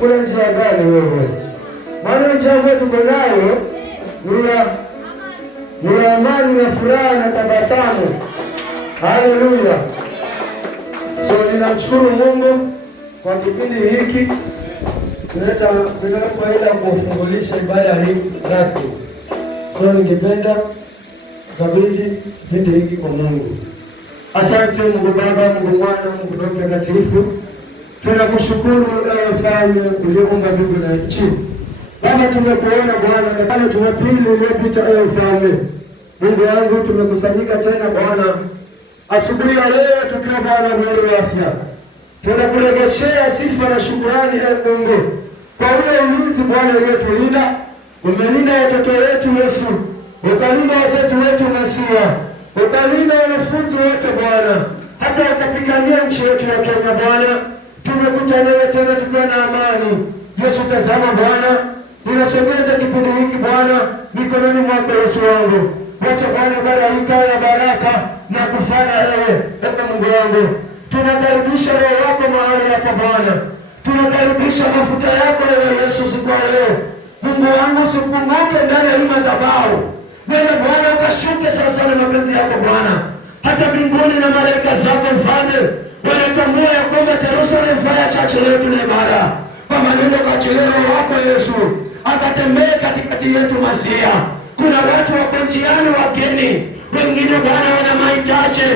kuna njia gani wewe? Maana njia ambayo tuko nayo ni amani na furaha na tabasamu. Haleluya! So ninamshukuru Mungu kwa kipindi hiki tunapoenda kufungulisha ibada hii rasmi. So ningependa kabidhi kipindi hiki kwa Mungu. Asante Mungu Baba, Mungu Mwana, Mungu Roho Mtakatifu. Tunakushukuru ewe Mfalme uliyeumba mbingu na nchi. Baba, tumekuona Bwana katika Jumapili iliyopita ewe Mfalme. Mungu wangu, tumekusanyika tena Bwana asubuhi ya leo tukiwa Bwana mwili wa afya. Tunakuregeshea sifa na shukrani ewe Mungu kwa ule ulinzi Bwana uliotulinda. Umelinda watoto wetu Yesu, ukalinda wazazi wetu Masia, ukalinda wanafunzi wote Bwana, hata ukapigania nchi yetu ya Kenya Bwana. Tumekutana tena tukiwa na amani. Yesu, tazama Bwana, ninasogeza kipindi hiki Bwana mikononi mwako Yesu wangu. Wacha Bwana baraka ya baraka na kufanya ewe Mungu wangu. Tunakaribisha roho wako mahali hapa Bwana. Tunakaribisha mafuta yako ewe Yesu siku leo. Mungu wangu, usipunguke ndani ya hii madhabahu. Nenda Bwana ukashuke sasa na mapenzi yako Bwana. Hata mbinguni na malaika zako Mfalme wanatambua ya kwamba Jerusalem Fire Church leo tuna ibada. Mama, nenda kaachilie roho wako Yesu akatembee katikati yetu Masia. Kuna watu wako njiani wageni, wengine Bwana wana mahitaji.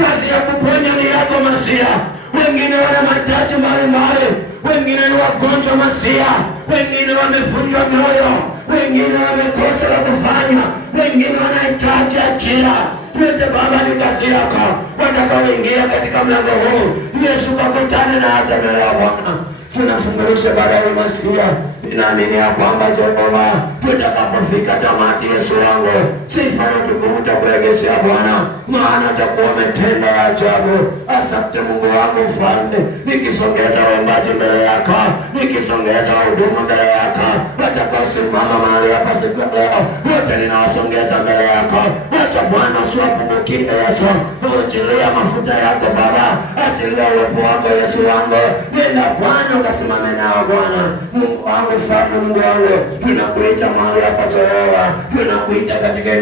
Kazi ya kuponya ni yako Masia. Wengine wana mahitaji mbalimbali, wengine ni wagonjwa Masia, wengine wamevunjwa moyo, wengine wamekosa la kufanya, wengine wanahitaji ajira. Yote Baba ni kazi yako. Watakaoingia katika mlango huu Yesu kakutane na haja ya Bwana. Tunafungulisha baada ya Masia. Ninaamini ya kwamba Jehova, tutakapofika tamati Yesu wangu, sifa na tukufu tutakuregeshea Bwana, maana utakuwa umetenda ajabu. Asante Mungu wangu Mfalme, nikisongeza waimbaji mbele yako, nikisongeza wahudumu mbele yako, watakaosimama mahali hapa siku leo, wote ninawasongeza mbele yako. Acha Bwana usiwapungukie Yesu, uachilia mafuta yako Baba, achilia uwepo wako Yesu wangu. Nenda Bwana ukasimame nao Bwana. Mungu wangu Mfalme, Mungu wangu, tunakuita mahali hapa Jehova, tunakuita katika hii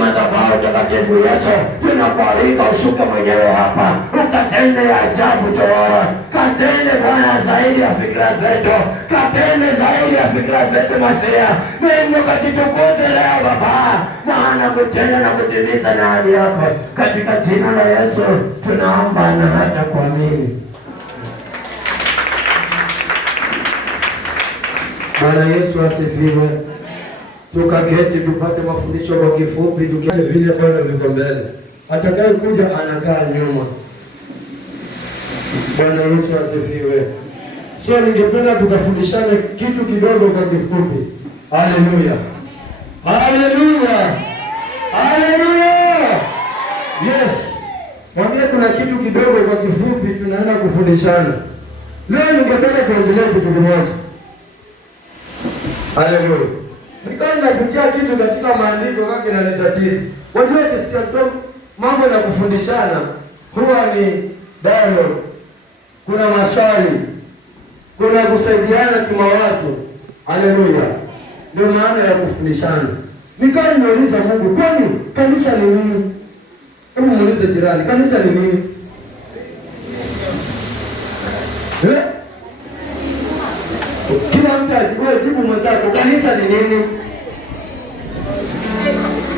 madhabahu takatifu Yesu. Tunakualika ushuke mwenyewe hapa, ukatende ajabu Jehova. Katende Bwana zaidi ya fikra zetu, katende zaidi ya fikra zetu Masia. Mungu kajitukuze leo Baba, maana kutenda na kutimiza na ahadi yako. Katika jina la Yesu tunaomba na hata kuamini. Bwana Yesu asifiwe. Tukaketi tupate mafundisho kwa kifupi, tukiane vile Bwana viko mbele. Atakaye kuja anakaa nyuma. Bwana Yesu asifiwe. So ningependa tukafundishane kitu kidogo kwa kifupi. Haleluya. Haleluya. Haleluya. Yes. Mwambie kuna kitu kidogo kwa kifupi tunaenda kufundishana. Leo ningetaka tuendelee kitu kimoja. Haleluya. Nikawa napitia kitu katika maandiko kama kinanitatiza. Wajua kisikia mambo na kufundishana huwa ni dialogue. Kuna maswali. Kuna kusaidiana kimawazo. Haleluya. Ndio maana ya kufundishana. Nikawa nimeuliza Mungu, kwani kanisa ni nini? Hebu muulize jirani, kanisa ni nini? Kila mtu ajibu jibu mwenzako, kanisa ni nini?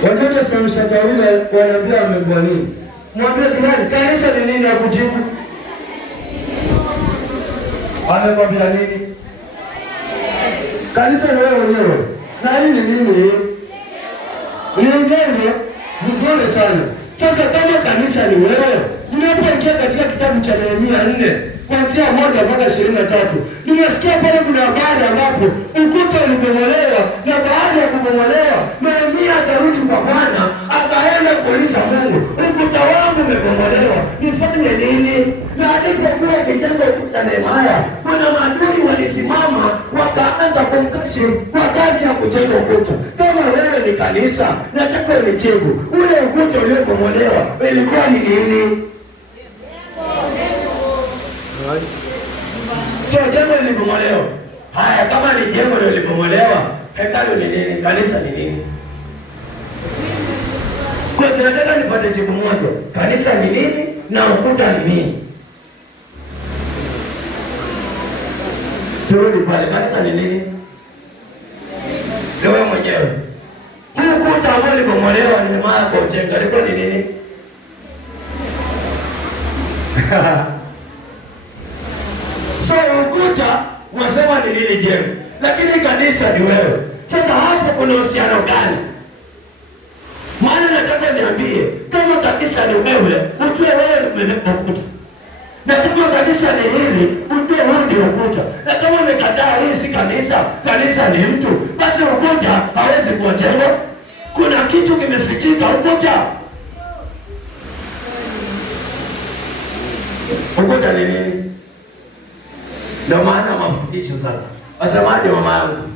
Watoto simamisha kawile wanaambia wamebwa nini? Mwambie jirani, kanisa ni nini akujibu? Amemwambia nini? Kanisa ni wewe mwenyewe. Na hii ni nini? Ni ngeni vizuri sana. Sasa kama kanisa ni wewe, ninapoingia katika kitabu cha Nehemia 4 kuanzia 1 mpaka 23, nimesikia pale kuna habari ambapo ukuta ulibomolewa, na baada ya kubomolewa Nehemia akarudi kwa Bwana, akaenda kuuliza Mungu, ukuta wangu umebomolewa, nifanye nini? Na alipokuwa akijenga ukuta Nehemia, kuna maadui walisimama wakaanza kumkashi kwa kazi ya kujenga ukuta. Kama wewe ni kanisa, nataka unijibu, ule ukuta uliobomolewa ilikuwa ni nini? Sio jengo lilibomolewa. Haya, kama ni jengo ndio lilibomolewa, hekalu ni nini? Kanisa ni nini? Kwa sababu nataka nipate jibu moja. Kanisa ni nini na ukuta ni nini? Turudi pale, kanisa ni nini? Wewe mwenyewe. Huu ukuta ambao ulibomolewa ni maana kwa ujenga, liko ni nini? So ukuta mwasema ni hili jengo, lakini kanisa ni wewe. Sasa hapo kuna uhusiano gani? Maana nataka niambie, kama kanisa ni wewe, ujue wewe umebeba ukuta. Na kama kanisa ni hili, ujue wewe ndio ukuta. Na kama umekataa hii si kanisa, kanisa ni mtu, basi ukuta hawezi kuwa jengo. Kuna kitu kimefichika ukuta. Ukuta ni nini? Ndio maana mafundisho sasa. Wasemaje mama yangu?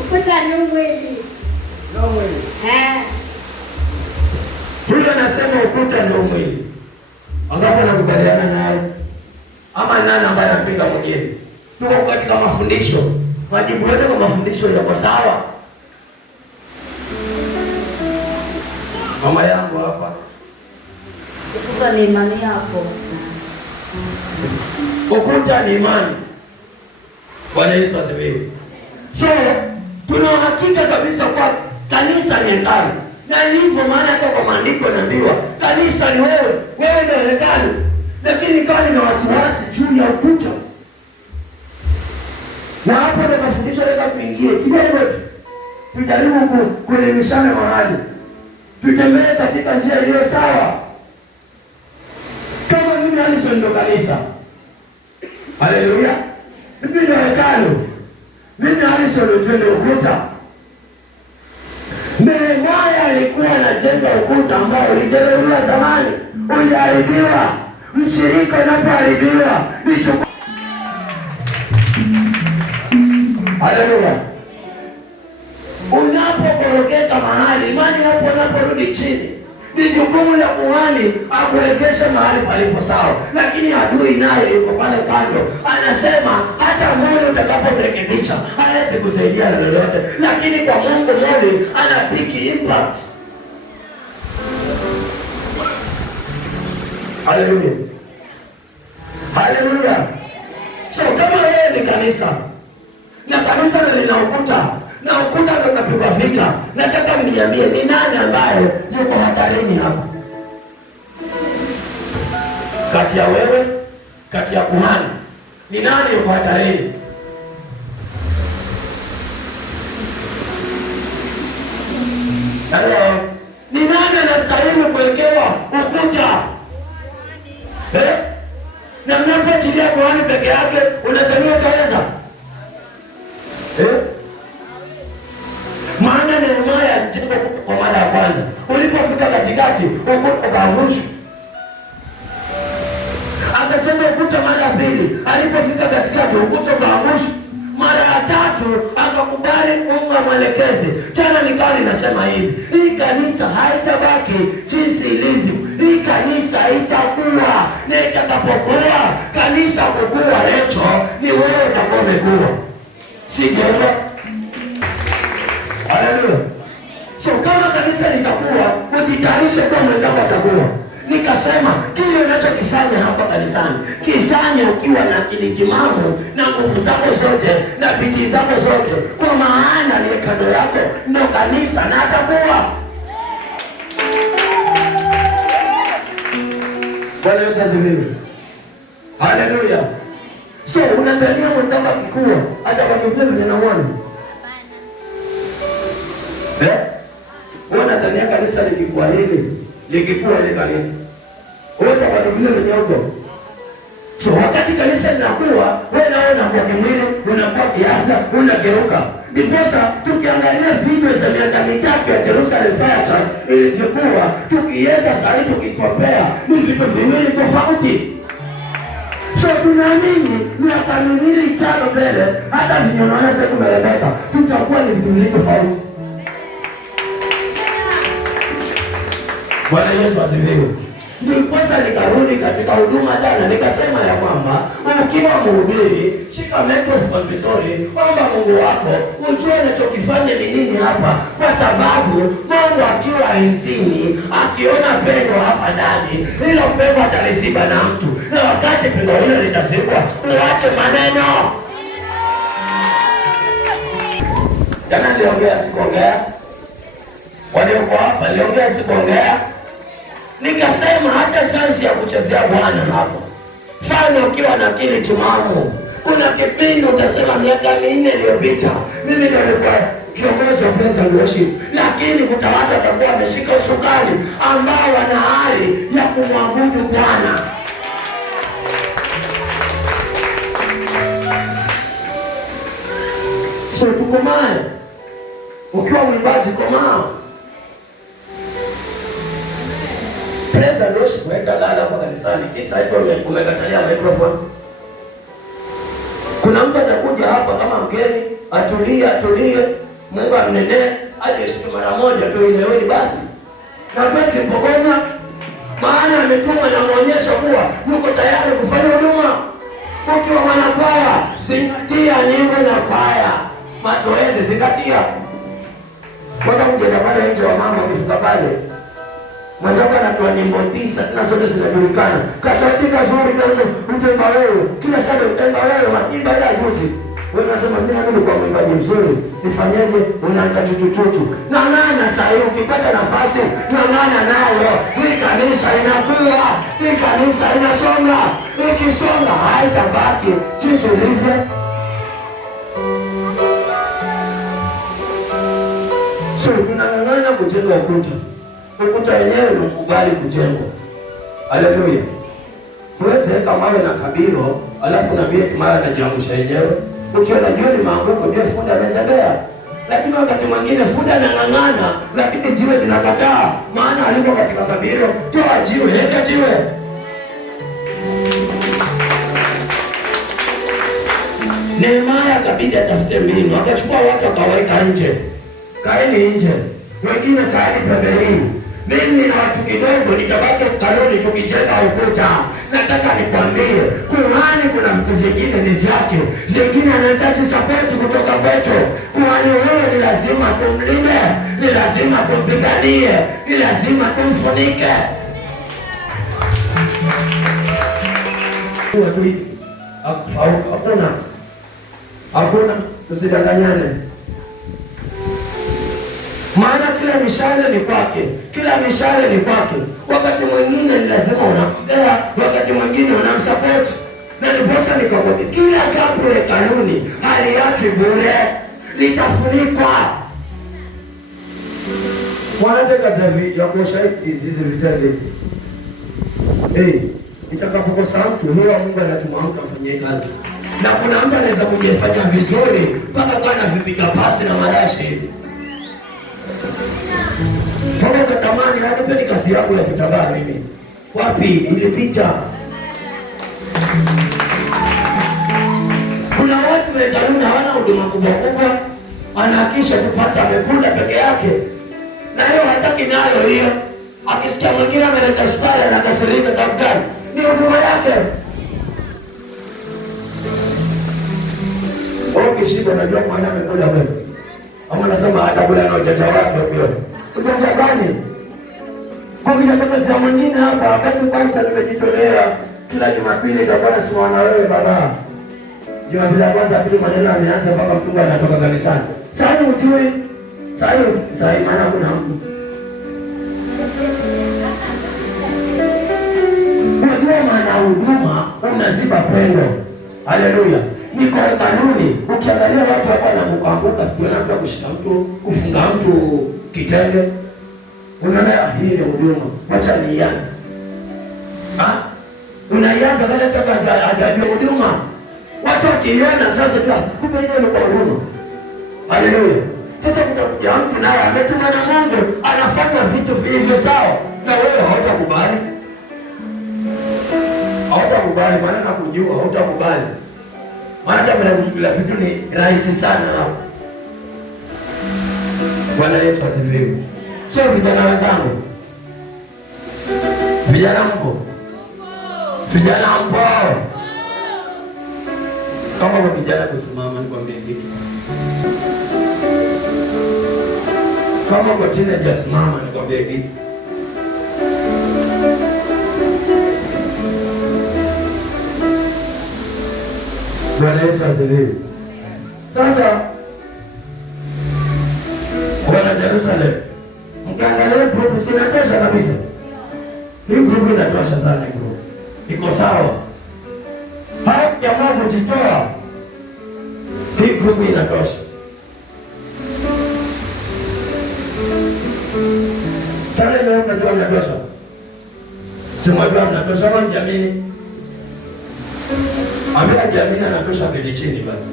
Ukuta ni mwili. Ndio mwili. Huyo anasema ukuta ndio mwili. Angapo nakubaliana naye. Ama nani ambaye anapiga mwingine? Tuko katika mafundisho. Majibu yote kwa mafundisho yako sawa. Mama yangu hapa. Ukuta ni imani yako. Ukuta ni imani. Bwana Yesu asifiwe. So, tuna hakika kabisa kwa kanisa ni hekalu. Na hivyo maana hata kwa maandiko naambiwa kanisa ni wewe. Wewe ndio hekalu. Lakini kama nina wasiwasi juu ya ukuta. Na hapo ndio mafundisho yanataka kuingie. Kidogo tu. Tujaribu kuelimishana mahali. Tutembee katika njia iliyo sawa. Kama mimi Alison ndo kanisa. Haleluya. Mimi ndo hekalu. Mimi Alison ndio ukuta. Nehemia alikuwa anajenga ukuta ambao ulijeruhiwa zamani, uliharibiwa. Mshirika unapoharibiwa ni chukua. Haleluya. Unapokorokeka mahali, imani hapo unaporudi chini, ni jukumu la kuhani akurekeshe mahali palipo sawa. Lakini adui naye yuko pale kando, anasema hata Mungu utakapomrekebisha hawezi kusaidia na lolote. Lakini kwa Mungu Mungu ana big impact. Haleluya. Haleluya. So kama wewe ni kanisa na kanisa lina ukuta na ukuta ndio unapigwa vita, nataka mniambie ni nani ambaye yuko hatarini hapa? Kati ya wewe, kati ya kuhani, ni nani yuko hatarini? Hello. Ni nani anastahili kuwekewa ukuta? Na mnapoachilia kuhani peke yake, unadhani utaweza? Maana Nehemia alijenga kwa mara ya kwanza. Ulipofika katikati, ukuta ukaangushwa. Akajenga ukuta mara ya pili. Alipofika katikati, ukuta ukaangushwa. Mara ya tatu, akakubali kuunga mwelekezi. Tena nikawa ninasema hivi, hii kanisa haitabaki jinsi ilivyo. Hii kanisa itakuwa, na itakapokuwa kanisa kukua recho, ni wewe utakuwa umekuwa. Sijaelewa. Haleluya. So kama kanisa litakuwa, ujitayarishe kwa mwenzako atakuwa. Nikasema kile unachokifanya hapa kanisani, kifanye ukiwa na akili timamu na nguvu zako zote na bidii zako zote, kwa maana aliye kando yako ndio kanisa na atakuwa. Bwana Yesu asifiwe. Haleluya. So unaangalia mwenzako akikua, hata wakivile vile naona. Unadhania kanisa likikuwa hili, likikuwa ile kanisa, wote kwa vile vinyoko. So wakati kanisa linakuwa, wewe naona kwa kimwili, unakuwa kiasa, unageuka. Ndiposa tukiangalia video za miaka mitatu ya Jerusalem Fire Church ilivyokuwa, tukienda sasa tukikompea, ni vitu viwili tofauti. So tunaamini miaka miwili tano mbele, hata vinyonaona sasa kumeremeka, tutakuwa ni vitu viwili tofauti. Bwana Yesu asifiwe. Ndiposa nikarudi katika huduma jana, nikasema ya kwamba ukiwa mhubiri, shika microphone vizuri, omba Mungu wako, ujue unachokifanya ni nini hapa, kwa sababu Mungu akiwa enzini, akiona pengo hapa ndani, hilo pengo ataliziba na mtu, na wakati pengo hilo litazibwa, uache maneno. Jana niliongea sikuongea, walioko hapa niliongea sikuongea. Nikasema hata chansi ya kuchezea Bwana hapo, fanya ukiwa na akili timamu. Kuna kipindi utasema miaka 4 iliyopita mimi ndio nilikuwa kiongozi wa praise and worship, lakini kuna watu watakuwa wameshika usukani ambao wana hali ya kumwabudu Bwana. So tukomae, ukiwa mwimbaji komaa. Praise and worship weka lala kwa kanisani, kisa hicho umekatalia microphone. Kuna mtu atakuja hapa kama mgeni, atulie, Mungu amnenee, aje shike mara moja tu ile basi. Na pesa mpokonya, maana ametuma na muonyesha kuwa yuko tayari kufanya huduma. Ukiwa mwanakwaya, zingatia nyimbo na kwaya. Mazoezi zingatia. Kwenda kujenda pale nje wa mama ukifika pale, mwenzako anatoa nyimbo 9 na zote zinajulikana. Kasauti kazuri kila mtu mtemba wewe. Kila saa mtemba wewe maimba ila juzi. Wewe unasema mimi kwa mwimbaji mzuri, nifanyaje? Unaanza chuchuchuchu. Ng'ang'ana saa hiyo ukipata nafasi, ng'ang'ana nayo. Hii kanisa inakuwa, hii kanisa inasonga. Ikisonga haitabaki jinsi ilivyo. So tunang'ang'ana kujenga ukuta. Ukuta wenyewe unakubali kujengwa. Haleluya. Huwezi weka mawe na kabiro, alafu naambie mawe anajiangusha yenyewe. Ukiona jioni maanguko, je, fundi amezembea? Lakini wakati mwingine fundi anang'ang'ana, lakini jiwe linakataa, maana aliko katika kabiro. Toa jiwe, weka jiwe. Nehemia kabidi atafute mbinu, akachukua watu akaweka nje. Kaeni nje. Wengine kaeni pembe hii. Mimi na watu kidogo nitabaki kanuni tukijenga ukuta. Nataka nikwambie, kuhani kuna vitu vingine ni vyake, vingine anahitaji support kutoka kwetu. Kuhani wewe ni lazima tumlinde, ni lazima tumpiganie, ni lazima tumfunike. Hakuna, tusidanganyane. Maana kila mishale ni kwake, kila mishale ni kwake. Wakati mwingine ni lazima unampea, wakati mwingine unamsupport. Na niposa nikakwambia, kila kapu ya kanuni haliachi bure, litafunikwa. Wanataka zaidi ya kuosha hizi vitende hizi. Itakapokosa mtu, huwa Mungu anatuma mtu afanyie kazi. Na kuna mtu anaweza kujifanya vizuri mpaka kwa anavipiga pasi na marashi hivi. Kama ukatamani hadi kasi yangu ya vitambaa mimi. Wapi ilipita? Kuna watu mejaluna hawana huduma kubwa, anahakisha tu pasta amekula peke yake. Na hiyo hataki nayo hiyo. Akisikia mwingine ameleta sukari anakasirika sababu gani? Ni huduma yake. Ukishiba unajua mwana amekula wewe. Ama nasema atakula na ujanja wake mbio. Ujanja gani? Kwa vile kama za mwingine hapa, basi kwanza nimejitolea kila Jumapili nitakuwa simama wewe baba. Jumapili ya kwanza pili maneno ameanza mpaka mtunga anatoka kanisani. Sasa ujue, sasa maana kuna mtu. Unajua maana huduma unaziba pengo. Haleluya. Ni kwa kanuni. Ukiangalia watu hapa na kuanguka, sikiona mtu kushika mtu, kufunga mtu kitenge. Unaona hii ni huduma. Acha nianze. Unaianza kama taka huduma. Watu wakiona sasa tu kumbe ile ni huduma. Haleluya. Sasa kutakuja mtu naye ametuma na Mungu, anafanya vitu vilivyo sawa, na wewe hautakubali. Hautakubali, maana nakujua hautakubali. Maana kama nakuchukulia vitu ni rahisi sana hapo. Bwana Yesu asifiwe. Sio vijana wenzangu. Vijana mpo? Vijana mpo? Kama kwa kijana kusimama nikwambie kitu. Kama kwa teenager simama nikwambie kitu. Bwana Yesu asifiwe. Sasa Bwana Jerusalem, mkiangalia grupu si inatosha kabisa. Hii grupu inatosha sana, hii grupu iko sawa. Hao jamaa kujitoa, hii grupu inatosha. Sasa leo mnajua mnatosha, simwajua mnatosha kwa jamini. Ambia jamini anatosha kile chini basi.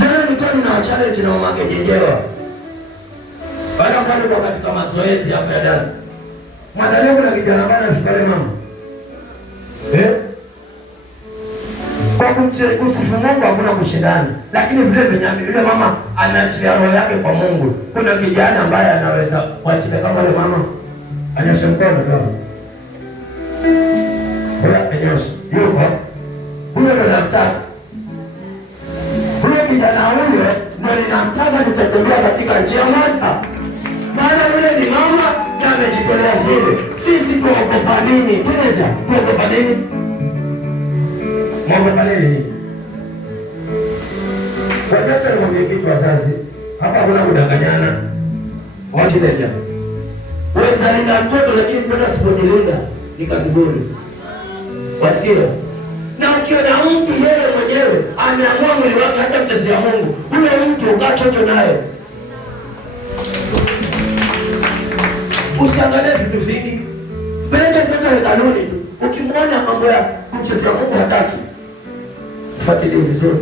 Jana nilikuwa nina challenge na mama Gejenjewa. Baada mbali kwa katika mazoezi hapa ya dansi. Mwanadamu kuna kijana bana fikale mama. Kwa kusifu Mungu hakuna kushindana. Lakini vile mama anaachilia roho yake kwa Mungu. Kuna kijana ambaye anaweza kuachilia kama yule mama. Anyosha mkono kama. Anyosha. Yuko. Huyo ndo namtaka. Huyo kijana huyo ndo ninamtaka tutatembea katika njia moja. Maana yule ni mama na amejitolea vile. Sisi tuogopa nini? Tuneja, tuogopa nini? Mwogopa nini? Wajacha ni mwambie kitu wazazi. Hapa kuna kudanganyana. Wajileja. Weza linda mtoto lakini mtoto asipojilinda ni kazi bure. Wasikia? Na ukiona mtu yeye mwenyewe ameamua mwili wake hata mtezea Mungu, huyo mtu ukachocho naye. Usiangalie vitu vingi. Peleka kanuni tu. Ukimwona mambo ya kumchezea Mungu hataki, fuatilie vizuri.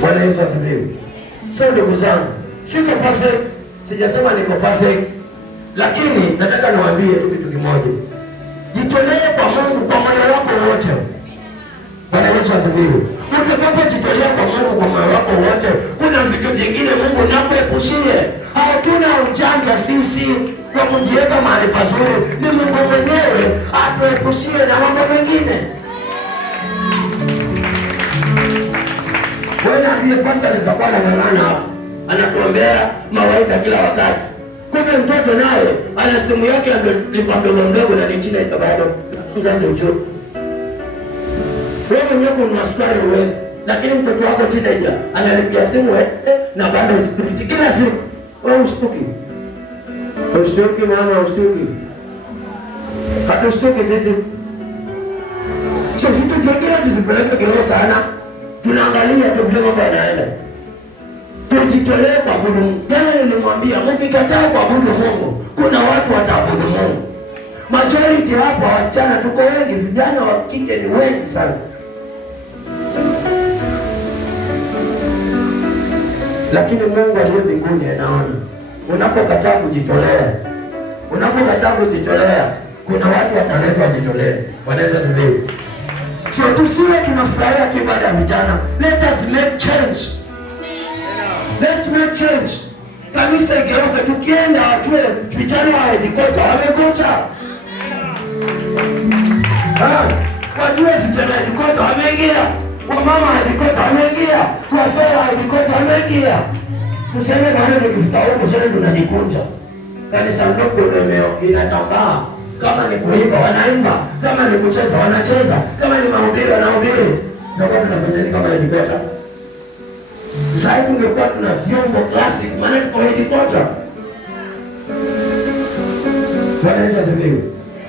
Bwana Yesu asifiwe. Sio ndugu zangu, siko perfect. Sijasema niko perfect. Lakini nataka niwaambie tu kitu kimoja. Jitolee kwa Mungu kwa moyo wako wote. Bwana Yesu asifiwe. Utakapojitolea kwa Mungu kwa moyo wako wote, kuna vitu vingine Mungu nakuepushie. Hatuna ujanja sisi wa kujiweka mahali pazuri. Ni Mungu mwenyewe atuepushie na mambo mengine. Wewe ndiye pastor anaweza kuwa anang'ang'ana, anatuombea mawaidha kila wakati. Kumbe mtoto naye ana simu yake alipa mdogo na ni chini bado. Mzazi ujue. Wewe mwenyewe kuna sukari uwezi, lakini mtoto wako teenager analipia simu na bado msikiti kila siku. Wewe ushtuki. Ushtuki mama, ushtuki. Hatushtuki sisi. Sio vitu vingine tuzipeleke kiroho sana. Tunaangalia tu vile mambo yanaenda. Tujitolee kwa Mungu. Jana nilimwambia mkikataa kuabudu Mungu, kuna watu wataabudu Mungu. Majority hapa wasichana tuko wengi, vijana wa kike ni wengi sana. Lakini Mungu aliye mbinguni anaona. Unapokataa kujitolea, kuna watu wataletwa jitolee. Wanaweza sivyo. So tusiwe tunafurahia tu ibada ya vijana. Let us make change. Let's make change. Kanisa igeuke, tukienda wajue vijana wa headquarter wamekocha. Wajue vijana headquarter wameingia. Wamama headquarter wameingia. Wazee headquarter wameingia. Tuseme mahali nikifika huko sasa tunajikunja. Kanisa ndogo ndio inatambaa. Kama ni kuimba wanaimba, kama ni kucheza wanacheza, kama ni mahubiri wanahubiri. Ndio tunafanya nini kama headquarter? Sasa tungekuwa tuna vyombo classic, maana tuko headquarter. Bwana Yesu asifiwe.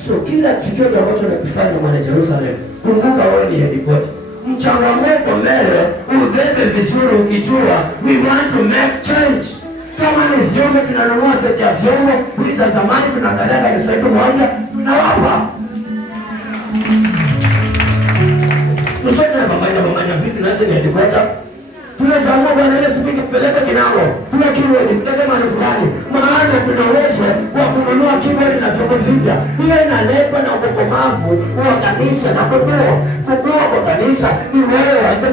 So kila chochote ambacho unakifanya mwana Jerusalem, kumbuka wewe ni headquarter. Mchangamko mbele, ubebe vizuri ukijua we want to make change. Kama ni vyombo tunanunua seti ya vyombo, hizi za zamani tunaangalia kanisa yetu moja, tunawapa. Tusote na babanya vitu na sisi ni headquarter. Tunasema Bwana Yesu peke kupeleka kinao. Kuna kiwe ni kupeleka mahali fulani. Maana tuna uwezo wa kununua kibali na vyombo vipya. Hiyo inaletwa na ukomavu wa kanisa na kukua kwa kanisa ni wewe wacha.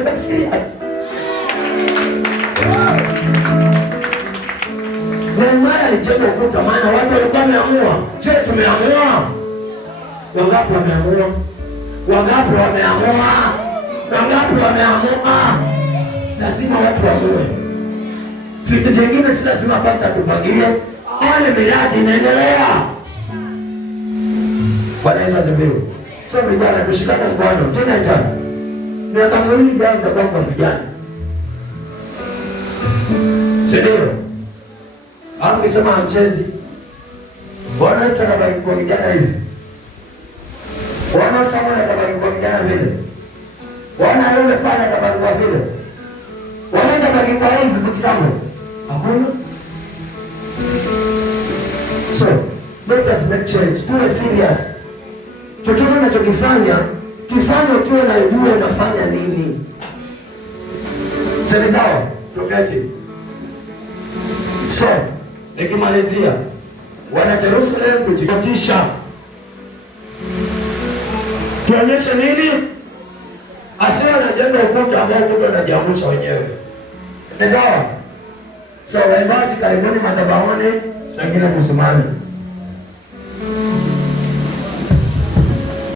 Nehemia alijenga ukuta, maana watu walikuwa wameamua. Je, tumeamua? Wangapi wameamua? Wangapi wameamua? Wangapi wameamua? Lazima watu waamue. Vitu vingine si lazima basi atupangie. Wale miradi inaendelea. Bwana Yesu asifiwe. So vijana tushikane mkono. Tena jana. Miaka miwili jana tutakuwa kwa vijana. Sindio? Hapo kisema mchezi. Bwana Yesu anabariki kwa vijana hivi. Bwana Yesu anabariki kwa vijana vile. Bwana yule pale anabariki kwa vile. Bwana anabariki kwa hivi kwa kitambo. Hakuna. So, let us make change. Tuwe serious. Chochote unachokifanya, kifanye ukiwa na idea unafanya nini. Sasa sawa? Tuketi. So, nikimalizia, wana Jerusalem tujipatisha. Tuonyeshe nini? Asiwe anajenga ukuta ambao ukuta unajiangusha wenyewe. Ni sawa? So, waimbaji karibuni madhabahuni, sengine kusimama.